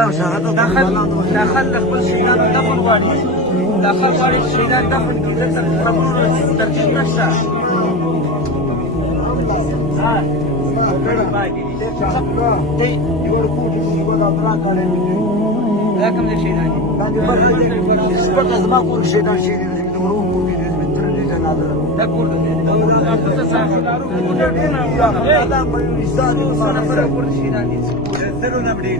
سلام شهادت داخل خپل شهیدان دفن غواړي داخل غواړي شهیدان دفن کړي دلته قبرونه ترتیب نشته دا کوم دی شهیدان دي شپږ زما کور شهیدان شهید دي د ورو کور دي د تر دې نه دا کور دی تاسو څنګه دا باندې ځان سره پر کور شهیدان دي زرونه بډې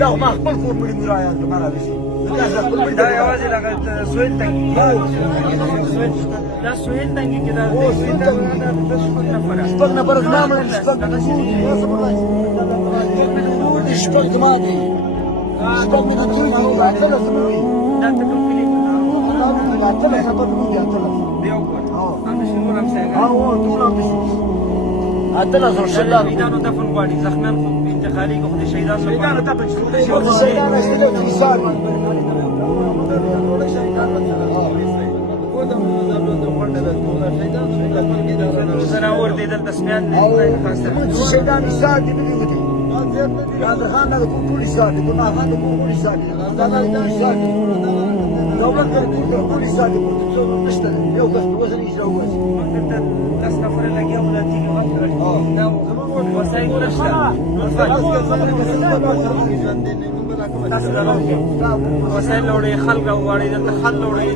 دا ما خپل کور په دې رایا ته مالا شي دا یوازې لکه سویل تنګي دا سویل تنګي کې دا شپږ نفر زما مړ شپږ زما دي شپږ مې د ټول نه راځله سموي دا ته کوم کلی راځله سبب دې اتله دیو کو هم شنو هم څنګه ټول هم اتله زر شلال شهیدانو دفن غواړي زخمیان خو انتقالي کو د شهیدانو شهیدانو دفن شهیدانو شهیدانو زناور دي دلته سمیان دي شهیدان ایثار دي بدي قادر خان دا ټول ایثار دي ګنا خان دا ټول ایثار دي دا دا ایثار دي دولت دا ټول ایثار دي څو نشته یو بس وزن يجوز تاسو خبره لګیا ولا تیږي وخت دا وسایل نشته تاسو وسایل وړي خلک وړي دلته خل وړي